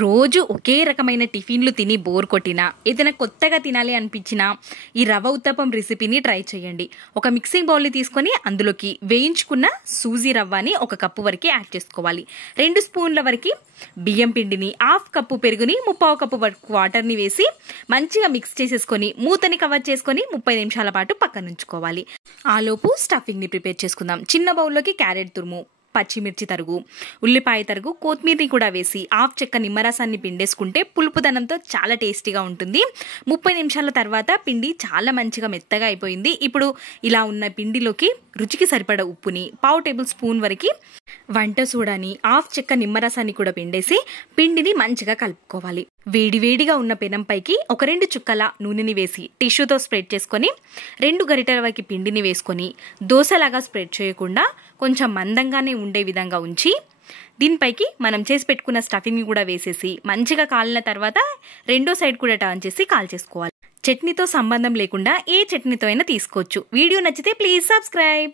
రోజు ఒకే రకమైన టిఫిన్లు తిని బోర్ కొట్టినా ఏదైనా కొత్తగా తినాలి అనిపించినా ఈ రవ్వ ఉత్తప్పం రెసిపీని ట్రై చేయండి. ఒక మిక్సింగ్ బౌల్ని తీసుకొని అందులోకి వేయించుకున్న సూజీ రవ్వని 1 కప్పు వరకు యాడ్ చేసుకోవాలి. 2 స్పూన్ల వరకు బియ్యం పిండిని, 1/2 కప్పు పెరుగుని, 3/4 కప్పు వరకు వాటర్ని వేసి మంచిగా మిక్స్ చేసేసుకొని మూతని కవర్ చేసుకొని 30 నిమిషాల పాటు పక్కన ఉంచుకోవాలి. ఆలోపు స్టఫింగ్ని ప్రిపేర్ చేసుకుందాం. చిన్న బౌల్లోకి క్యారెట్ తురుము, పచ్చిమిర్చి తరుగు, ఉల్లిపాయ తరుగు, కొత్తిమీరని కూడా వేసి 1/2 చెక్క నిమ్మరసాన్ని పిండేసుకుంటే పులుపుదనంతో చాలా టేస్టీగా ఉంటుంది. 30 నిమిషాల తర్వాత పిండి చాలా మంచిగా మెత్తగా అయిపోయింది. ఇప్పుడు ఇలా ఉన్న పిండిలోకి రుచికి సరిపడ ఉప్పుని, 1/2 టేబుల్ స్పూన్ వరకు వంట సోడాని, 1/2 చెక్క నిమ్మరసాన్ని కూడా పిండేసి పిండిని మంచిగా కలుపుకోవాలి. వేడివేడిగా ఉన్న పెనంపైకి 1-2 చుక్కల నూనెని వేసి టిష్యూతో స్ప్రెడ్ చేసుకొని 2 గరిటెల వరకు పిండిని వేసుకొని దోశలాగా స్ప్రెడ్ చేయకుండా కొంచెం మందంగానే ఉండే విధంగా ఉంచి దీనిపైకి మనం చేసి పెట్టుకున్న స్టఫింగ్ని కూడా వేసేసి మంచిగా కాలిన తర్వాత రెండో సైడ్ కూడా టర్న్ చేసి కాల్చేసుకోవాలి. చట్నీతో సంబంధం లేకుండా ఏ చట్నీతో అయినా తీసుకోవచ్చు. వీడియో నచ్చితే ప్లీజ్ సబ్స్క్రైబ్.